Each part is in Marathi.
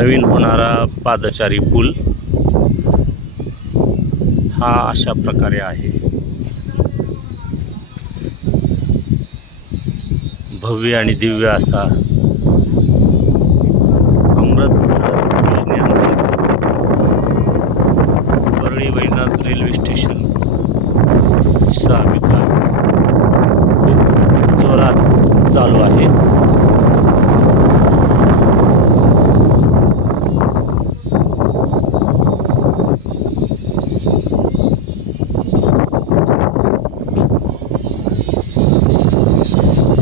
नवीन होणारा पादचारी पूल हा अशा प्रकारे आहे. भव्य आणि दिव्य असा अमृत परळी वैनाथ रेल्वे स्टेशन चा विकास खूप जोरात चालू आहे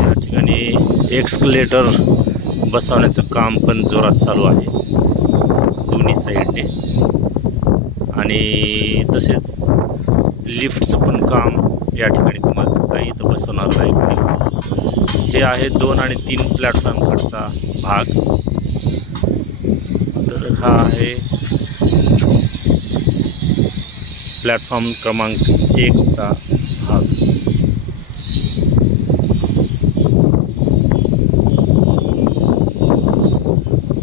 या ठिकाणी एक्सकलेटर बसवण्याचं काम पण जोरात चालू आहे. दोन्ही साईडने आणि तसेच लिफ्टचं पण काम या ठिकाणी तुम्हाला काही इथं बसवणार नाही हे आहे दोन आणि तीन प्लॅटफॉर्मकडचा भाग. तर हा आहे प्लॅटफॉर्म क्रमांक एकचा भाग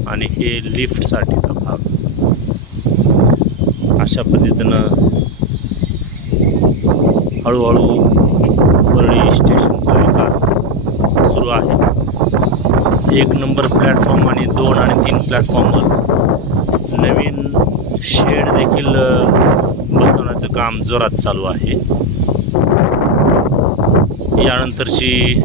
आणि हे लिफ्टसाठीचा भाग. अशा पद्धतीनं हळूहळू परळी स्टेशनचा विकास सुरू आहे. एक नंबर प्लॅटफॉर्म आणि दोन आणि तीन प्लॅटफॉर्मवर नवीन शेड देखील बसवण्याचं काम जोरात चालू आहे. यानंतरची